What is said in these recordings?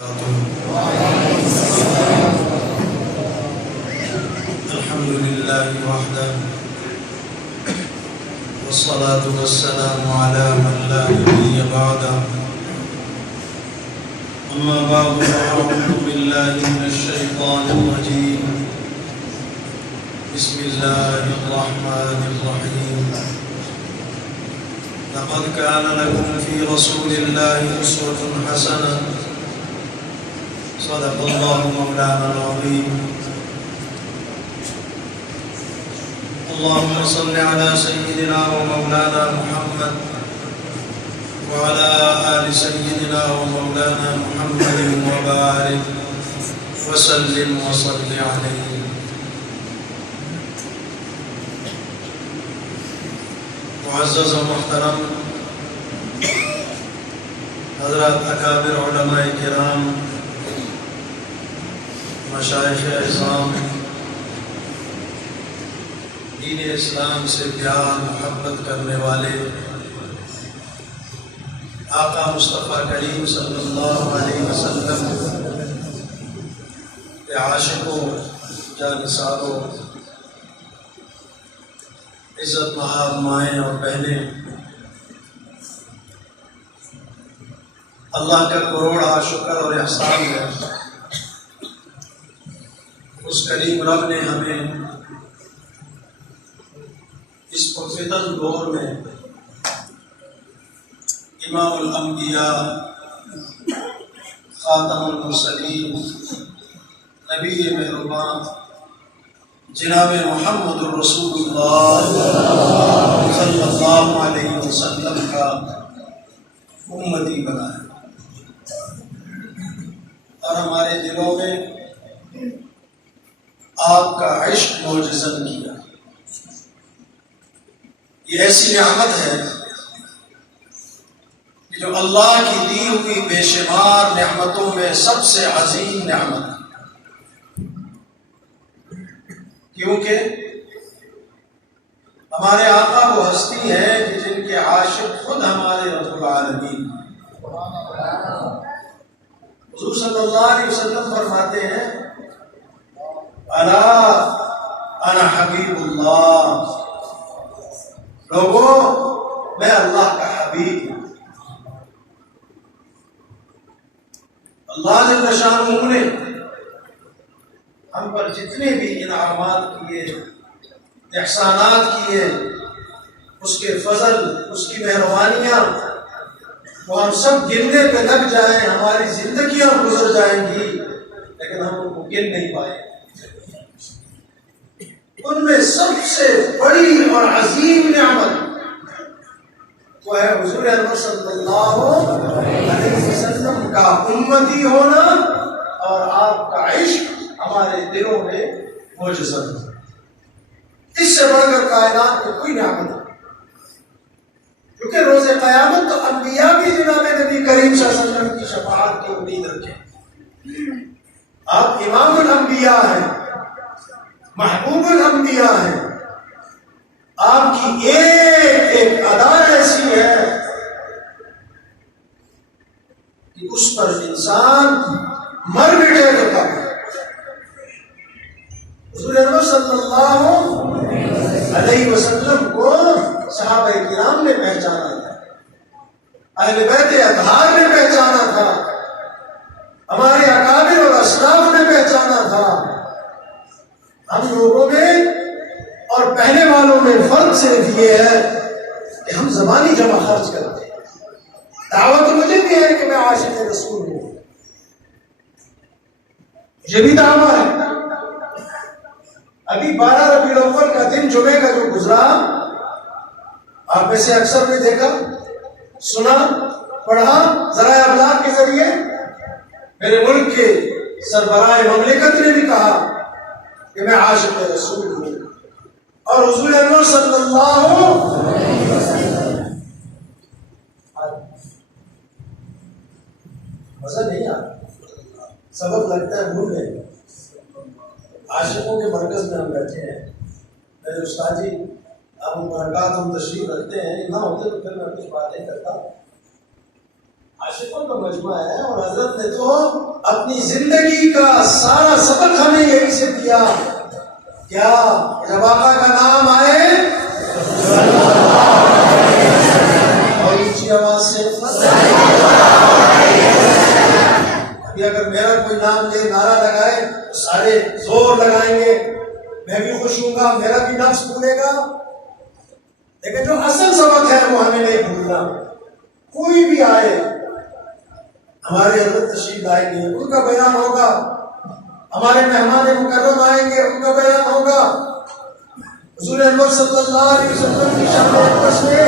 الحمد لله وحده والصلاة والسلام على من لا نبي بعده أما بعد فأعوذ بالله من الشيطان الرجيم بسم الله الرحمن الرحيم لقد كان لكم في رسول الله أسوة حسنة صدق الله مولانا العظيم اللهم صل على سيدنا ومولانا محمد وعلى آل سيدنا ومولانا محمد وبارك وسلم وصل عليه. معزز و محترم حضرات اکابر علماء کرام، مشائخ اعظام، دین اسلام سے پیار محبت کرنے والے آقا مصطفیٰ کریم صلی اللہ علیہ وسلم کے عاشقوں، جانثاروں، عزت مآب مائیں اور بہنیں، اللہ کا کروڑا شکر اور احسان ہے، اس کریم رب نے ہمیں اس پرفتن دور میں امام الانبیاء، خاتم المرسلین، نبی مہربان جناب محمد الرسول اللہ صلی اللہ علیہ وسلم کا امتی بنایا اور ہمارے دلوں میں آپ کا عشق معجزن کیا. یہ ایسی نعمت ہے کہ جو اللہ کی دی ہوئی بے شمار نعمتوں میں سب سے عظیم نعمت ہے، کیونکہ ہمارے آقا وہ ہستی ہے کہ جن کے عاشق خود ہمارے رب العالمین. حضور صلی اللہ علیہ وسلم فرماتے ہیں الا انا حبیب اللہ، لوگوں میں اللہ کا حبیب ہوں. اللہ جل شانہ نے ہم پر جتنے بھی انعامات کیے، احسانات کیے، اس کے فضل، اس کی مہربانیاں، وہ ہم سب گننے پہ لگ جائیں، ہماری زندگیاں گزر جائیں گی لیکن ہم ان کو گن نہیں پائیں. ان میں سب سے بڑی اور عظیم نعمت وہ ہے حضور انور صلی اللہ علیہ وسلم کا امتی ہونا اور آپ کا عشق ہمارے دلوں میں معجزہ. اس سے بڑھ کر کائنات میں کوئی نعمت نہیں، کیونکہ روز قیامت تو انبیاء بھی جناب نبی کریم صلی اللہ علیہ وسلم کی شفاعت کی امید رکھیں. آپ امام الانبیاء ہیں، محبوب الانبیاء ہیں، آپ کی ایک ایک ادا ایسی ہے کہ اس پر انسان مر مٹے تو کب. حضور انور صلی اللہ علیہ وسلم کو صحابہ کرام نے پہچانا تھا، اہل بیت اطہار نے پہچانا تھا، ہمارے اکابر اور اسلاف نے پہچانا تھا. ہم لوگوں میں اور پہلے والوں میں فرق صرف یہ ہے کہ ہم زبانی جمع خرچ کرتے ہیں. دعوت مجھے بھی ہے کہ میں عاشق رسول ہوں، یہ بھی دعویٰ ہے. ابھی 12 ربیع الاول کا دن جمعے کا جو گزرا، آپ میں سے اکثر نے دیکھا، سنا، پڑھا ذرائع ابلاغ کے ذریعے. میرے ملک کے سربراہ مملکت نے بھی کہا کہ میں عاشق رسول ہوں، اور حضور انور صلی اللہ علیہ وسلم. مزہ نہیں آتا، سبق لگتا ہے بھول گئے. عاشقوں کے مرکز میں ہم بیٹھے ہیں. میرے استاد جی آپ برکات ہم تشریف رکھتے ہیں، نہ ہوتے تو پھر میں کچھ باتیں کرتا. عاشقوں کا مجمع ہے، اور حضرت نے تو اپنی زندگی کا سارا سبق ہمیں یہی سے دیا، کیا جب آقا کا نام آئے اور اونچی آواز سے، ابھی اگر میرا کوئی نام لے نعرہ لگائے تو سارے زور لگائیں گے، میں بھی خوش ہوں گا، میرا بھی نفس بھولے گا، لیکن جو اصل سبق ہے وہ ہمیں نہیں بھولنا۔ کوئی بھی آئے، ہمارے حضرت تشریف لائیں گے، ان کا بیان ہوگا، ہمارے مہمان مکرم آئیں گے، ان کا بیان ہوگا، حضور انور صلی اللہ علیہ وسلم کی شان اقدس میں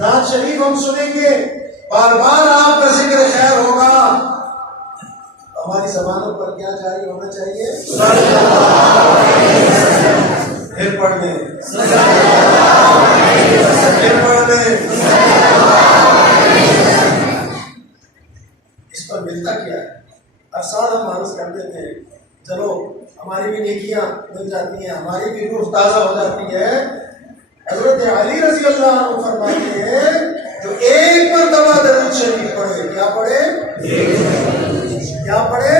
نعت شریف ہم سنیں گے، بار بار آپ کا ذکر خیر ہوگا، ہماری زبانوں پر کیا جاری ہونا چاہیے؟ پھر پڑھ دیں، پھر پڑھ دیں۔ اس پر ملتا کیا ہے؟ ہر سال ہم عرض کرتے تھے چلو ہماری بھی نیکیاں مل جاتی ہیں، ہماری بھی روح تازہ ہو جاتی ہے۔ حضرت علی رضی اللہ عنہ فرماتے ہیں جو ایک مرتبہ درود شریف پڑھے، کیا پڑھے؟ کیا پڑھے؟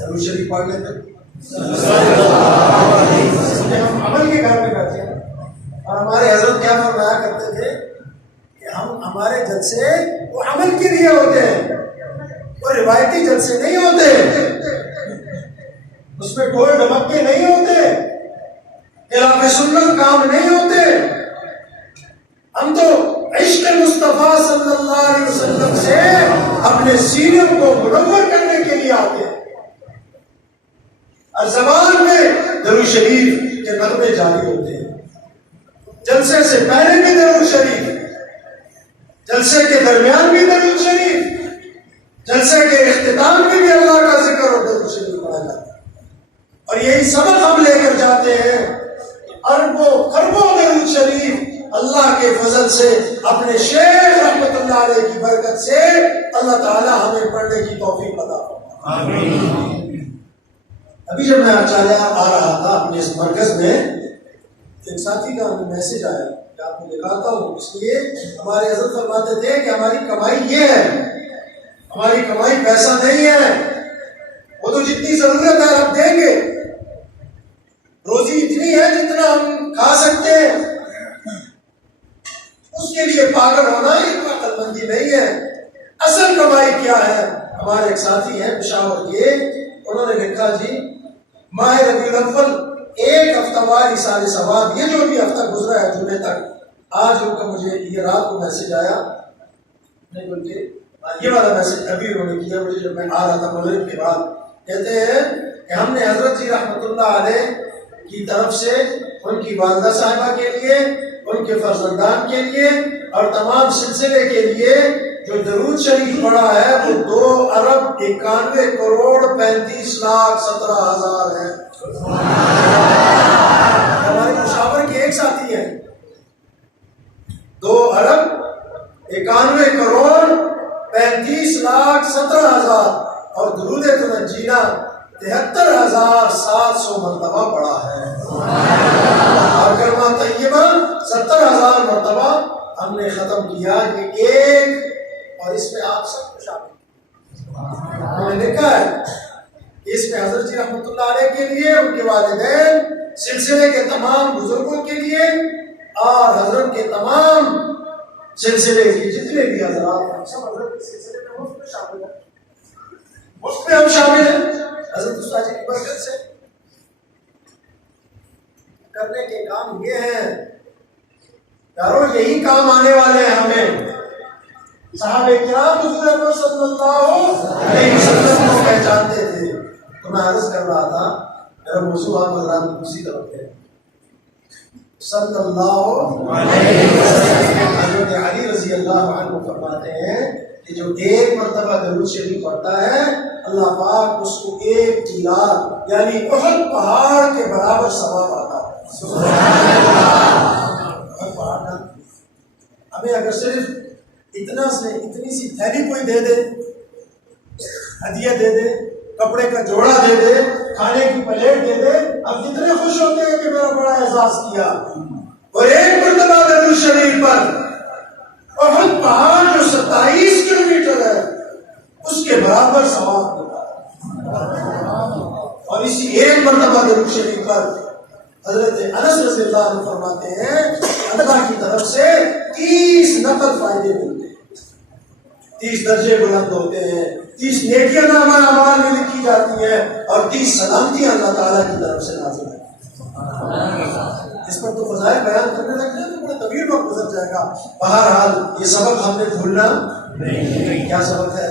درود شریف پڑھ لیتے، ہم عمل کے گھر میں کرتے ہیں، اور ہمارے حضرت کیا فرمایا کرتے تھے کہ ہمارے جلسے وہ عمل کے لیے ہوتے ہیں، وہ روایتی جلسے نہیں ہوتے، اس میں ڈھول ڈھمکے نہیں ہوتے، خلاف سنت کام نہیں ہوتے، ہم تو عشق مصطفیٰ صلی اللہ علیہ وسلم سے اپنے سینے کو منور کرنے کے لیے آتے ہیں، اور زبان میں درود شریف کے نغمے جاری ہوتے ہیں، جلسے سے پہلے بھی درود شریف، جلسے کے درمیان بھی درود شریف، جلسے کے اختتام میں بھی اللہ کا ذکر اور درود شریف پڑھا جاتا ہے، اور یہی سبق ہم لے کر جاتے ہیں، اربوں خربوں درود شریف اللہ کے فضل سے اپنے شیخ رحمت اللہ علیہ کی برکت سے اللہ تعالی ہمیں پڑھنے کی توفیق عطا فرمائے۔ آمین۔ ابھی جب میں اچانک آ رہا تھا اپنے اس مرکز میں، ایک ساتھی کا میسج آیا کہ آپ کو دکھاتا ہوں، اس لیے ہمارے حضرت فرماتے تھے کہ ہماری کمائی یہ ہے، ہماری کمائی پیسہ نہیں ہے، وہ تو جتنی ضرورت ہے ہم دیں گے، روزی اتنی ہے جتنا ہم کھا سکتے ہیں، اس کے لیے پاگل ہونا اتنا عقل مندی نہیں ہے۔ اصل کمائی کیا ہے؟ ہمارے ایک ساتھی ہیں پشاور کے، انہوں نے لکھا جی ماہ ربیع الاول ایک ہفتہ بعد اِسال ثواب، یہ جو بھی ہفتہ گزرا ہے جمعے تک، آج ان کا مجھے یہ رات کو میسج آیا، نہیں بلکہ یہ والا میسج ابھی انہوں نے کیا مجھے جب میں آ رہا تھا مغرب کے بعد، کہتے ہیں کہ ہم نے حضرت جی رحمت اللہ علیہ کی طرف سے ان کی والدہ صاحبہ کے لیے، ان کے فرزندان کے لیے اور تمام سلسلے کے لیے جو درود شریف پڑھا ہے وہ 2,91,35,17,000 ہے۔ ہمارے مشاور کے ایک ساتھی ہیں، 2,91,35,17,000 اور درود تنجینا 73,700 مرتبہ پڑھا ہے، اور کلمہ طیبہ 70,000 مرتبہ ہم نے ختم کیا، یہ ایک، اور اس میں آپ سب کو شامل ہم نے لکھا ہے کہ اس میں حضرت جی رحمۃ اللہ علیہ کے لیے، ان کے والدین، سلسلے کے تمام بزرگوں کے لیے، اور حضرت کے تمام سلسلے کے جتنے بھی حضرات ہیں سب حضرت کے سلسلے میں مفت میں شامل ہیں، مفت میں ہم شامل ہیں حضرت استاد جی کی برکت سے۔ کرنے کے کام یہ ہیں یارو، یہی کام آنے والے ہیں ہمیں۔ صحابہ کرام حضور اکرم صلی اللہ علیہ وسلم کو پہچانتے تھے، تو میں عرض کر رہا تھا میرا موضوع آپ حضرات اسی طرف ہے، صلی اللہ علیہ وسلم۔ حضرت علی رضی اللہ عنہ فرماتے ہیں کہ جو ایک مرتبہ درود شریف پڑھتا ہے اللہ پاک اس کو ایک تیرات یعنی احد پہاڑ کے برابر ثواب آتا ہے۔ ہمیں اگر صرف اتنی سی تھیلی کوئی دے دے، ہدیہ دے دے، کپڑے کا جوڑا دے دے، کھانے کی پلیٹ دے دے، ہم کتنے خوش ہوتے ہیں کہ میرا بڑا احساس کیا۔ اور ایک مرتبہ درود شریف پر احد پہاڑ جو 27 کلومیٹر ہے اس کے برابر ثواب ملا ہے۔ اور اسی ایک مرتبہ درود شریف پر حضرت انس رضی اللہ عنہ فرماتے ہیں اللہ کی طرف سے 30 نفل فائدے ملتے ہیں، 30 درجے بلند ہوتے ہیں، 30 نیکیاں نامہ اعمال میں لکھی جاتی ہیں، اور 30 سلامتیاں اللہ تعالیٰ کی طرف سے نازل ہیں۔ اس پر تو فضائل بیان کرنے لگتے ہیں تو بڑا طویل وقت گزر جائے گا۔ بہرحال یہ سبق ہم نے بھولنا نہیں۔ کیا سبق ہے؟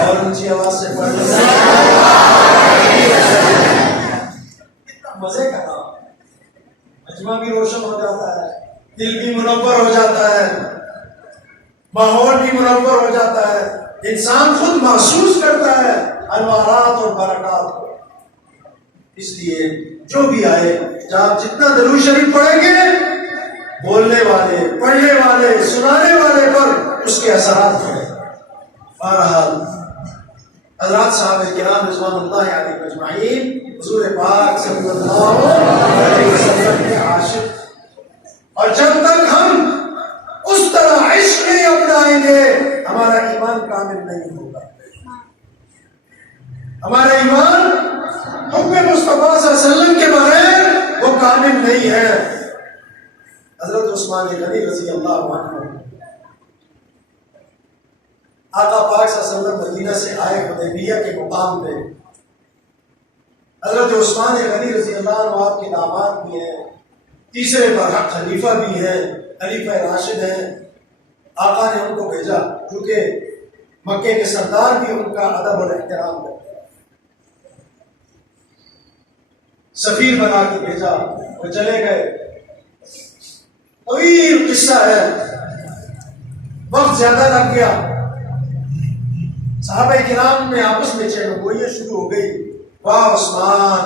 اور اونچی آواز سے پڑھنا۔ کتنا مزے کا کام، مجمع بھی روشن ہو جاتا ہے، دل بھی منور ہو جاتا ہے، ماحول بھی منور ہو جاتا ہے، انسان خود محسوس کرتا ہے انوارات اور برکات کو۔ اس لیے جو بھی آئے، آپ جتنا درود شریف پڑھیں گے بولنے والے، پڑھنے والے، سنانے والے پر اس کے اثرات ہیں۔ بہرحال حضرات صاحب کرام رضوان اللہ علیہ اجمعین حضور پاک صلی اللہ علیہ وسلم کے عاشق، اور جب تک ہم اس طرح عشق نہیں اپنائیں گے ہمارا ایمان کامل نہیں ہوگا۔ ہمارا ایمان حکم مصطفیٰ صلی اللہ علیہ وسلم کے بغیر وہ کامل نہیں ہے۔ حضرت عثمان غنی رضی اللہ عنہ آقا پاک صلی اللہ علیہ وسلم مدینہ سے آئے حدیبیہ کے مقام پہ۔ حضرت عثمان غنی رضی اللہ عنہ آپ کے داماد بھی ہیں، تیسرے برحق خلیفہ بھی ہیں، خلیفہ راشد ہیں۔ آقا نے ان کو بھیجا کیونکہ مکے کے سردار بھی ان کا ادب اور احترام کرتے ہیں، سفیر بنا کے بھیجا، وہ چلے گئے۔ طویل قصہ ہے، وقت زیادہ لگ گیا، صحابہ کرام میں آپس میں چہل گوئیاں شروع ہو گئی۔ واہ عثمان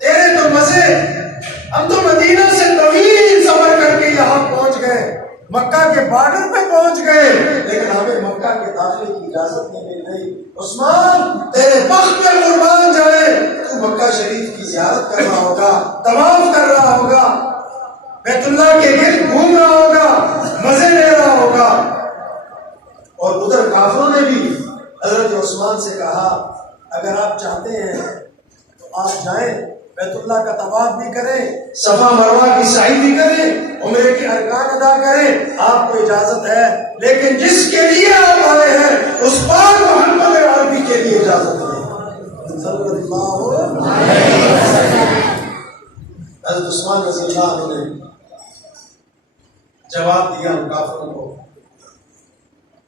تیرے تو مزے، ہم تو مدینہ سے طویل سفر کر کے یہاں پہنچ گئے، مکہ کے بارڈر پہ پہنچ گئے، لیکن ہمیں مکہ کے داخلے کی اجازت نہیں مل رہی۔ عثمان تیرے بخت پہ قربان جائے، تو مکہ شریف کی زیارت کر رہا ہوگا، طواف کر رہا ہوگا، بیت اللہ کے گرد گھوم رہا ہوگا، مزے لے رہا ہوگا۔ اور ادھر کافروں نے بھی حضرت عثمان سے کہا اگر آپ چاہتے ہیں تو آپ جائیں، بیت اللہ کا طواف بھی کریں، صفا مروہ کی سعی بھی کریں، عمرے کے ارکان ادا کریں، آپ کو اجازت ہے، لیکن جس کے لیے آپ آئے ہیں اس پاک محمد عربی کے لیے اجازت نہیں۔ صلی اللہ علیہ وسلم۔ حضرت عثمان رضی اللہ عنہ نے جواب دیا ان کافروں کو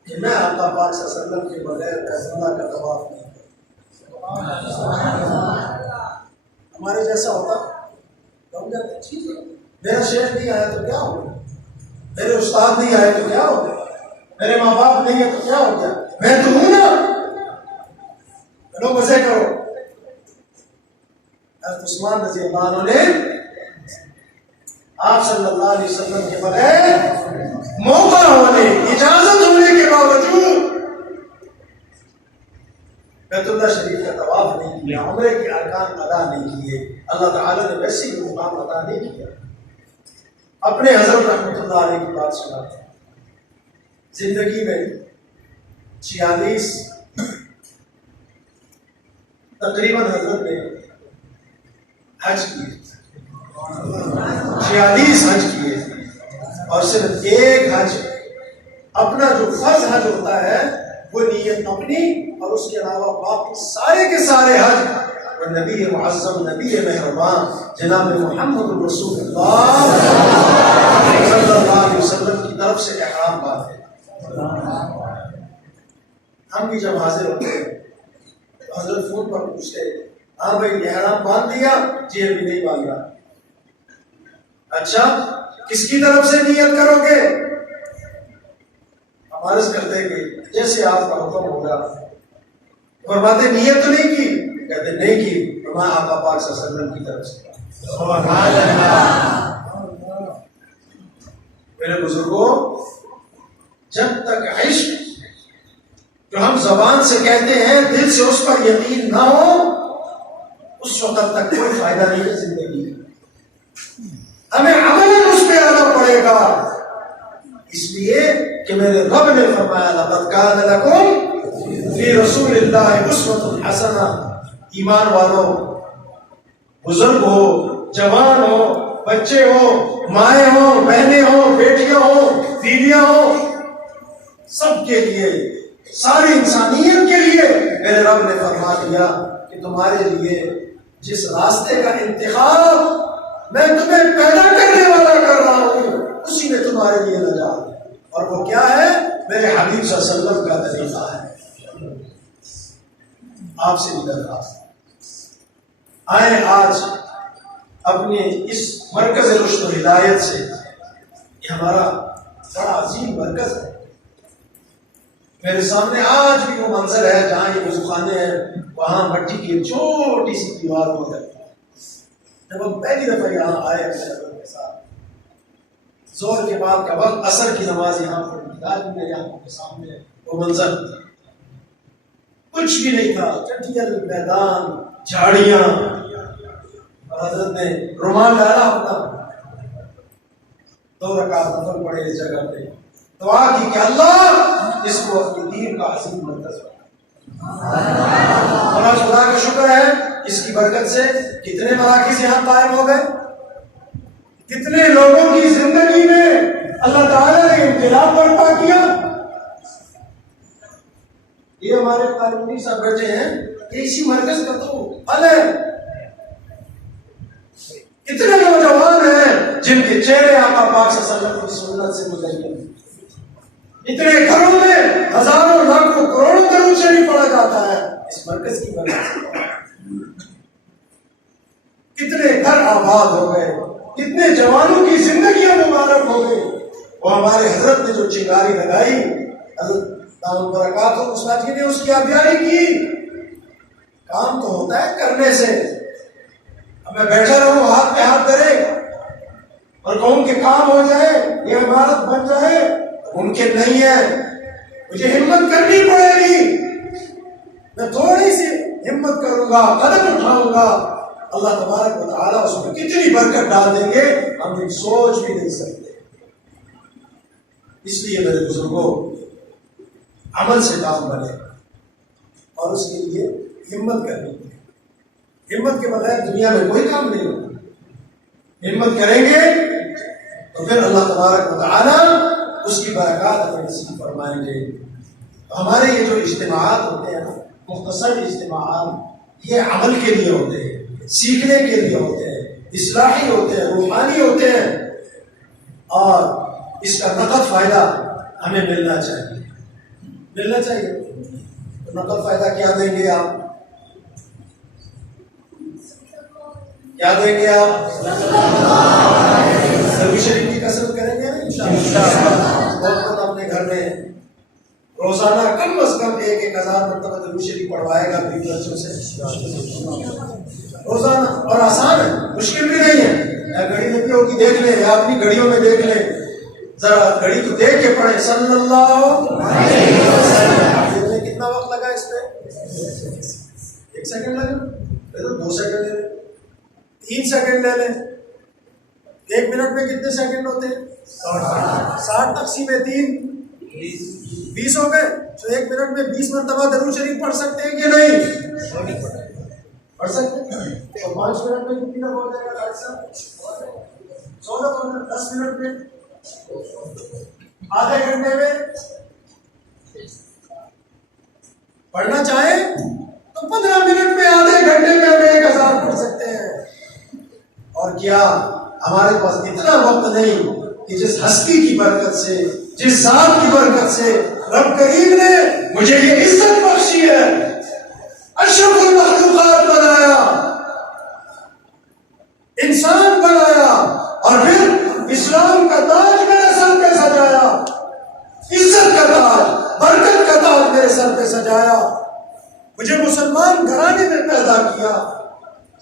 کہ میں آقا پاک صلی اللہ علیہ وسلم کے بغیر بیت اللہ کا طواف نہیں کروں۔ ہمارے جیسا ہوتا تو ہم کہتے ہیں ٹھیک ہے، میرا شیخ نہیں آیا تو کیا ہو گیا، میرے استاد نہیں آئے تو کیا ہو گیا، میرے ماں باپ نہیں ہے تو کیا ہو گیا، میں تو ہوں نا، چلو مزے کرو۔ حضرت عثمان رضی اللہ عنہ نے آپ صلی اللہ علیہ وسلم کے بغیر موقع ہونے، اجازت ہونے کے باوجود بیت اللہ شریف کا طواف نہیں کیا، عمرے کے ارکان ادا نہیں کیے۔ اللہ تعالیٰ نے ویسے ہی مقام ادا نہیں کیا۔ اپنے حضرت رحمۃ اللہ علیہ کی بات سناتے ہیں، زندگی میں 46 تقریباً حضرت نے حج کیے، 46 حج کیے، اور صرف ایک حج اپنا جو فرض حج ہوتا ہے وہ نیت اپنی، اور اس کے علاوہ باقی سارے کے سارے حج وہ نبی معظم، نبی مہربان جناب محمد رسول اللہ صلی اللہ علیہ وسلم کی طرف سے احرام بات ہے۔ ہم بھی جب حاضر ہوتے ہیں تو حضرت فون پر پوچھتے ہیں ہاں بھائی احرام باندھ دیا؟ جی ابھی نہیں باندھا۔ اچھا کس کی طرف سے نیت کرو گے؟ ہم عرض کرتے کہ جیسے آپ کا حکم ہوگا۔ فرماتے نیت تو نہیں کی؟ کہتے نہیں کی۔ فرمایا آقا پاک صلی اللہ علیہ وسلم کی طرف سے۔ سبحان اللہ۔ میرے بزرگوں، جب تک عشق جو ہم زبان سے کہتے ہیں دل سے اس پر یقین نہ ہو، اس وقت تک کوئی فائدہ نہیں ہے زندگی۔ ہمیں عمل اس پہ آنا پڑے۔ پڑے گا، اس لیے کہ میرے رب نے فرمایا لقد کان لکم فی رسول اللہ اسوۃ حسنہ۔ ایمان والوں، بزرگ ہو، جوان ہو، بچے ہو، مائیں ہو، بہنیں ہو، بیٹیاں ہو، بیویاں ہو، سب کے لیے، ساری انسانیت کے لیے میرے رب نے فرما دیا کہ تمہارے لیے جس راستے کا انتخاب میں تمہیں پیدا کرنے والا کر رہا ہوں اسی میں تمہارے لیے نجات ہے، اور وہ کیا ہے؟ میرے حبیب صلی اللہ علیہ وسلم کا طریقہ ہے۔ آپ سے بھی درخواست آئیں آج اپنے اس مرکز رشد و ہدایت سے، یہ ہمارا بڑا عظیم مرکز ہے۔ میرے سامنے آج بھی وہ منظر ہے جہاں یہ وضو خانے ہیں، وہاں مٹی کی ایک چھوٹی سی دیوار ہو جاتی ہے۔ جب ہم پہلی دفعہ یہاں آئے اپنے حضرت کے ساتھ، زور کے بعد کا وقت، عصر کی نماز یہاں پڑھی، آج بھی میرے آنکھوں کے سامنے وہ منظر، کچھ بھی نہیں تھا، چٹیل میدان، جھاڑیاں، اور حضرت نے رومال ڈالا اپنا، 2 رکعت نفل پڑے اس جگہ پہ، دعا کی کہ اللہ اس کو اپنی دین کا عظیم مرکز بنا۔ اور خدا کا شکر ہے اس کی برکت سے کتنے مراکز یہاں قائم ہو گئے، کتنے لوگوں کی زندگی میں اللہ تعالیٰ نے انقلاب برپا کیا۔ یہ ہمارے قانونی صاحب بیٹھے ہیں، اسی مرکز کا تو حل ہے۔ اتنے نوجوان ہیں جن کے چہرے آقا پاک صلی اللہ علیہ وسلم کی سنت سے گزرے، اتنے گھروں میں ہزاروں لاکھوں کروڑوں درود شریف پڑھا جاتا ہے اس مرکز کی وجہ سے۔ کتنے گھر آباد ہو گئے، کتنے جوانوں کی زندگیاں مبارک ہو گئی۔ وہ ہمارے حضرت نے جو چنگاری لگائی، حضرت دامن برکات ہو استاد جی نے اس کی آبیاری کی۔ کام تو ہوتا ہے کرنے سے، اب میں بیٹھا رہوں ہاتھ پہ ہاتھ دھرے اور کہوں کہ کام ہو جائے، یہ عمارت بن جائے، ممکن نہیں ہے، مجھے ہمت کرنی پڑے گی۔ میں تھوڑی سی ہمت کروں گا، قدم اٹھاؤں گا، اللہ تبارک و تعالیٰ اس میں کتنی برکت ڈال دیں گے ہم یہ سوچ بھی نہیں سکتے۔ اس لیے میرے بزرگوں، عمل سے کام بنے اور اس کے لیے ہمت کرنی ہے۔ ہمت کے بغیر دنیا میں کوئی کام نہیں ہوگا۔ ہمت کریں گے تو پھر اللہ تبارک و تعالیٰ اس کی برکات ہمیں نصیب فرمائیں گے۔ ہمارے یہ جو اجتماعات ہوتے ہیں، مختصر اجتماعات، یہ عمل کے لیے ہوتے ہیں، سیکھنے کے لیے ہوتے ہیں، اصلاحی ہوتے ہیں، روحانی ہوتے ہیں، اور اس کا نقد فائدہ ہمیں ملنا چاہیے، ملنا چاہیے۔ تو نقد فائدہ کیا دیں گے آپ؟ کیا دیں گے آپ؟ نبی شریف کی کثرت کریں گے نا انشاءاللہ۔ بہت اپنے گھر میں روزانہ کم از کم 1,000 مرتبہ درود شریف پڑھوائے گا اپنی بچوں سے روزانہ، اور آسان ہے، مشکل بھی نہیں ہے۔ یا گھڑی لگی ہوگی دیکھ لیں، یا اپنی گھڑیوں میں دیکھ لیں، ذرا گھڑی کو دیکھ کے پڑھیں صلی اللہ علیہ وسلم۔ کتنا وقت لگا اس پہ؟ 1 سیکنڈ لگا، 2 سیکنڈ لے لیں، 3 سیکنڈ لے لیں۔ 1 منٹ میں کتنے سیکنڈ ہوتے ہیں؟ 60 تقسیم 3 20 ہو گئے۔ تو 1 منٹ میں 20 مرتبہ درود شریف پڑھ سکتے ہیں کہ نہیں؟ پڑھ سکتے ہیں۔ تو 5 منٹ میں کتنا ہو جائے گا ڈاکٹر صاحب؟ 14 10 منٹ میں، آدھے گھنٹے میں پڑھنا چاہیں تو 15 منٹ میں، آدھے گھنٹے میں ہم 1000 پڑھ سکتے ہیں۔ اور کیا ہمارے پاس اتنا وقت نہیں کہ جس ہستی کی برکت سے، جس ذات کی برکت سے رب کریم نے مجھے یہ عزت بخشی ہے، اشرف المخلوقات بنایا، انسان بنایا، اور پھر اسلام کا تاج میرے سر پہ سجایا، عزت کا تاج، برکت کا تاج میرے سر پہ سجایا، مجھے مسلمان گھرانے میں پیدا کیا،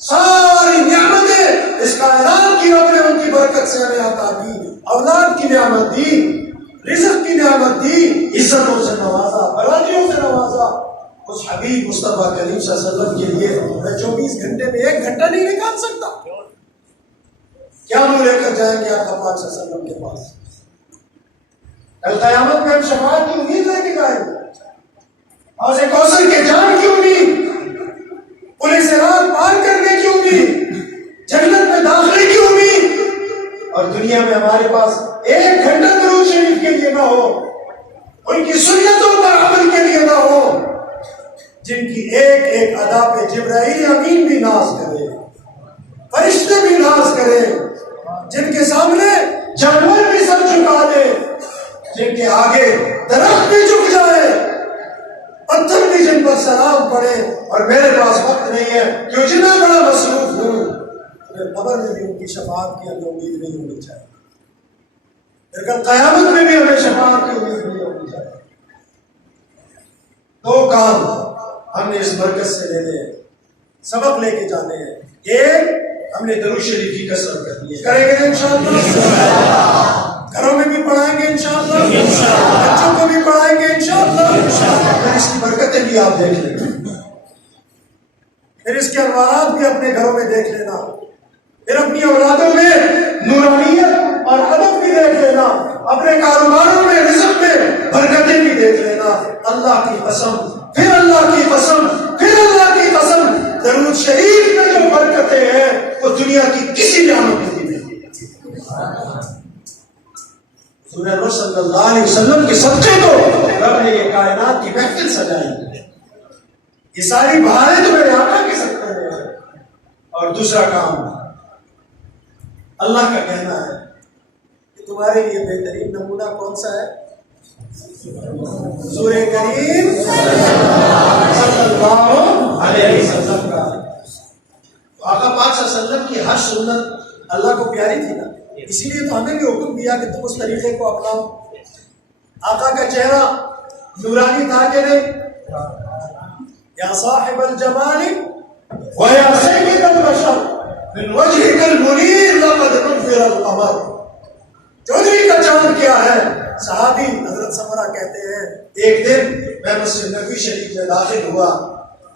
ساری نعمتیں اس کائنات کی رب نے ان کی برکت سے ہمیں عطا کی، اولاد کی نعمت دی، رزق کی نعمت دی، عزتوں سے نوازا، برادریوں سے نوازا۔ اس حبیب مصطفیٰ کریم صلی اللہ علیہ وسلم کے لیے میں 24 گھنٹے میں 1 گھنٹہ نہیں نکال سکتا۔ کیا منہ لے کر جائیں گے آقا پاک صلی اللہ علیہ وسلم کے پاس؟ کل قیامت میں ہم شفاعت کی امید لے کے جائیں گے، حوض کوثر کے جام کی امید، پل صراط پار کرنے کی امید، جنت میں داخلے کی امید، اور دنیا میں ہمارے پاس 1 گھنٹہ درود شریف کے لیے نہ ہو، ان کی سنتوں پر عمل کے لیے نہ ہو، جن کی ایک ایک ادا پہ جبرائیل امین بھی ناز کرے، فرشتے بھی ناز کرے، جن کے سامنے جانور بھی سر جھکا دے، جن کے آگے درخت بھی جھک جائے، پتھر بھی جن پر سلام پڑے، اور میرے پاس وقت نہیں ہے کہ جتنا بڑا مصروف ہوں، قبر میں بھی ان کی شفاعت کی ہمیں امید نہیں ہونی چاہیے، لیکن قیامت میں بھی ہمیں شفاعت کی امید نہیں ہونی چاہیے۔ 2 کام ہم نے اس مرکز سے لینے ہیں، سبق لے کے جانے ہیں۔ ایک، ہم نے درود شریف کی کثرت کرنی ہے، کریں گے انشاءاللہ، گھروں میں بھی پڑھائیں گے انشاءاللہ، بچوں کو بھی پڑھائیں گے انشاءاللہ، پھر اس کی برکتیں بھی آپ دیکھ لینا، پھر اس کے انوارات بھی اپنے گھروں میں دیکھ لینا، پھر اپنی اولادوں میں نورانیت اور ادب بھی دیکھ لینا، اپنے کاروباروں میں رزق میں برکتیں بھی دیکھ لینا۔ اللہ کی قسم، پھر اللہ کی قسم، پھر اللہ کی قسم، درود شریف میں جو برکتیں ہیں وہ دنیا کی کسی نعمت میں نہیں ملتی۔ حضور انور صلی اللہ علیہ وسلم کے صدقے کو رب نے یہ کائنات کی محفل سجائی، یہ ساری بہاریں تو میرے آقا کے صدقے میں ہیں۔ اور دوسرا کام، اللہ کا کہنا ہے کہ تمہارے لیے بہترین نمونہ کون سا ہے؟ حضور کریم صلی اللہ علیہ وسلم کا۔ آقا پاک صلی اللہ علیہ وسلم کی ہر سنت اللہ کو پیاری تھی نا، اسی لیے تو ہمیں بھی حکم دیا کہ تم اس طریقے کو اپناؤ۔ آقا کا چہرہ نورانی تھا کہ نہیں؟ یا صاحب الجمال و یا سید البشر من وجهك المنیر لقد انفر القمر۔ چودھری کا چاند کیا ہے؟ صحابی حضرت سمرہ کہتے ہیں ایک دن میں مسجد نبوی شریف میں داخل ہوا،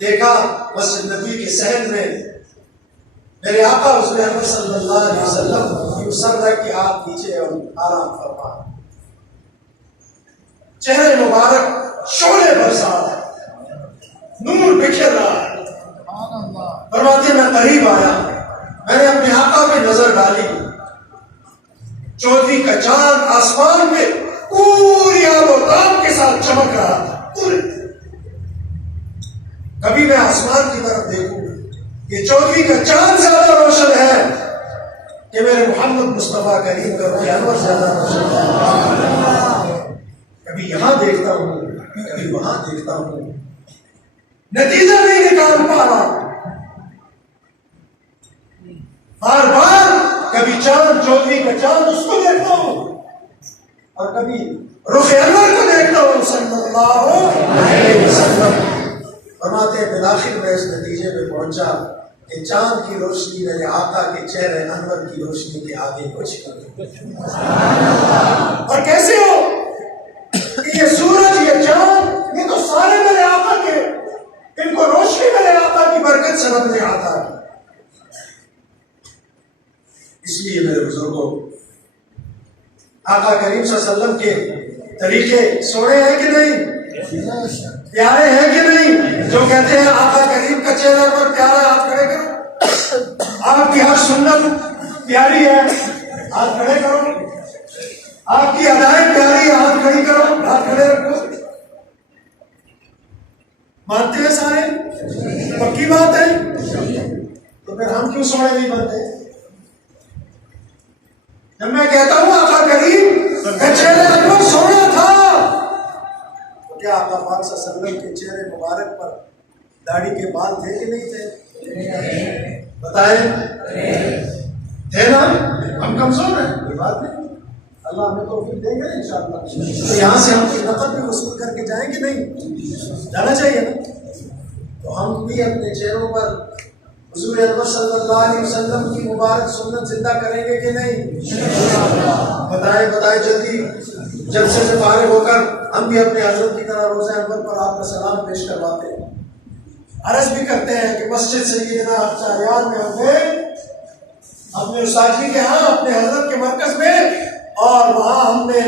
دیکھا مسجد نبوی کے صحن میں میرے آقا حضور احمد صلی اللہ علیہ وسلم یوں سر رکھ کے ہاتھ نیچے اور آرام فرما، چہرے مبارک شعلے برسا ہے، نور بکھر رہا ہے۔ فرماتے میں قریب آیا، میں نے اپنے آقا پہ نظر ڈالی، چودھری کا چاند آسمان میں پوری آب و تاب کے ساتھ چمک رہا تھا پورے۔ کبھی میں آسمان کی طرف دیکھوں یہ چودھری کا چاند زیادہ روشن ہے کہ میرے محمد مصطفیٰ کریم کا روح انور زیادہ روشن ہے۔ کبھی یہاں دیکھتا ہوں، کبھی وہاں دیکھتا ہوں، نتیجہ نہیں نکال پا رہا، بار بار کبھی چاند چودھری کا چاند اس کو دیکھتا ہوں اور کبھی رخ انور کو دیکھتا ہوں صلی اللہ علیہ وسلم۔ فرماتے ہیں بالآخر میں اس نتیجے میں پہنچا کہ چاند کی روشنی میرے آقا کے چہرے انور کی روشنی کے آگے کچھ نہیں۔ اور کیسے ہو کہ یہ سورج، یہ چاند، یہ تو سارے میرے آقا کے، ان کو روشنی میرے آقا کی برکت سے رب نے عطا کی۔ اس لیے میرے بزرگوں، آقا کریم صلی اللہ علیہ وسلم کے طریقے سونے ہیں کہ نہیں؟ پیارے ہیں کہ نہیں؟ جو کہتے ہیں آقا کریم کا چہرہ پر پیارا، ہاتھ کھڑے کرو۔ آپ کی ہر سنت پیاری ہے، ہاتھ کھڑے کرو۔ آپ کی ادائیں پیاری ہے، ہاتھ کھڑی کرو، ہاتھ کھڑے رکھو۔ مانتے ہیں سارے؟ پکی بات ہے؟ تو پھر ہم کیوں سونے نہیں بنتے؟ جب میں کہتا ہوں آقا کریم کا چہرہ انور سونا تھا، تو کیا آقا پاک صلی اللہ علیہ وسلم کے چہرے مبارک پر داڑھی کے بال تھے کہ نہیں تھے؟ بتائیں، تھے نا؟ ہم کمزور ہیں، کوئی بات نہیں، اللہ ہمیں توفیق دیں گے انشاءاللہ۔ تو یہاں سے ہم کی نقد بھی وصول کر کے جائیں گے نہیں؟ جانا چاہیے نا؟ تو ہم بھی اپنے چہروں پر حضور انور صلی اللہ علیہ وسلم کی مبارک سنت زندہ کریں گے کہ نہیں؟ بتائیں جلدی، جلسے سے فارغ ہو کر ہم بھی اپنے حضرت کی طرح روزہ انور پر آپ کا سلام پیش کرواتے ہیں، عرض بھی کرتے ہیں کہ مسجد سیدنا شاہیار میں ہوں گے، اپنے استاذی کے ہاں، اپنے حضرت کے مرکز میں، اور وہاں ہم نے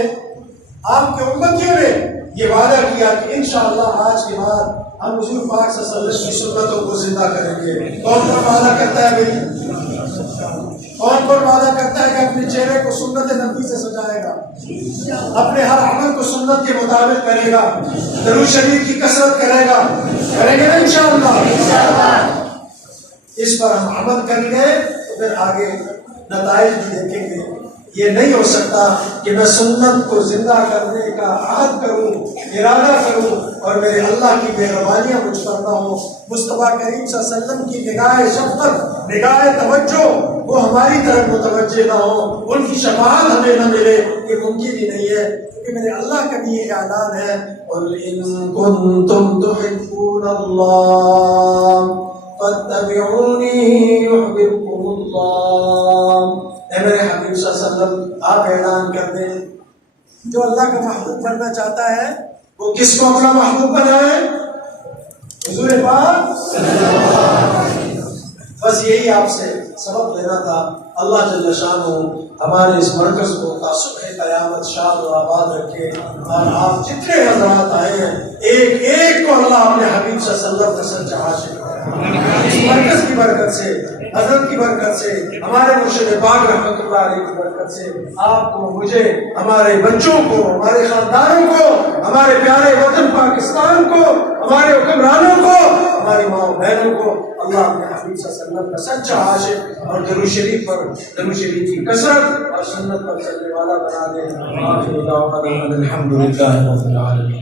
آپ کے امتیوں نے یہ وعدہ کیا کہ انشاءاللہ آج کے بعد ہم حضور پاک صلی اللہ علیہ وسلم کی سنتوں کو زندہ کریں گے۔ کون کون وعدہ کرتا ہے بھائی؟ کون کون وعدہ کرتا ہے کہ اپنے چہرے کو سنت نبی سے سجائے گا، اپنے ہر عمل کو سنت کے مطابق کرے گا، درود شریف کی کثرت کرے گا؟ کریں گے نا انشاءاللہ؟ اس پر ہم عمل کریں گے تو پھر آگے نتائج بھی دیکھیں گے۔ یہ نہیں ہو سکتا کہ میں سنت کو زندہ کرنے کا عہد کروں، ارادہ کروں، اور میرے اللہ کی مہربانیاں مجھ پر نہ ہوں، مصطفیٰ کریم صلی اللہ علیہ وسلم کی نگاہ شفقت، نگاہ توجہ وہ ہماری طرف متوجہ نہ ہو، ان کی شفاعت ہمیں نہ ملے، یہ ممکن ہی نہیں ہے، کیونکہ میرے اللہ کا بھی یہ اعلان ہے، قُلْ إِن كُنتُمْ تُحِبُّونَ اللَّهَ فَاتَّبِعُونِي يُحْبِبْكُمُ اللَّهُ۔ اے میرے حبیب صلی اللہ علیہ وسلم، آپ اعلان کر دیں، جو اللہ کا محبوب بننا چاہتا ہے وہ کس کو اپنا محبوب بنائے؟ حضور پاک صلی اللہ علیہ وسلم۔ بس یہی آپ سے سبق لینا تھا۔ اللہ جل شانہ ہمارے اس مرکز کو تا صبح قیامت شاد و آباد رکھے، اور آپ جتنے حضرات آئے ہیں ایک ایک کو اللہ اپنے حبیب صلی اللہ علیہ وسلم کا سچا عاشق بنائے۔ اس مرکز کی برکت سے، حضرت کی برکت سے، ہمارے مرشد پاک رحمۃ اللہ علیہ کی برکت سے آپ کو، مجھے، ہمارے بچوں کو، ہمارے خاندانوں کو، ہمارے پیارے وطن پاکستان کو، ہمارے حکمرانوں کو، ہماری ماں بہنوں کو اللہ اپنے حبیب صلی اللہ علیہ وسلم کا سچا عاشق اور درود شریف پر، درود شریف کی کثرت اور سنت پر چلنے والا بنا دے۔ آخر دعوانا الحمدللہ رب العالمین۔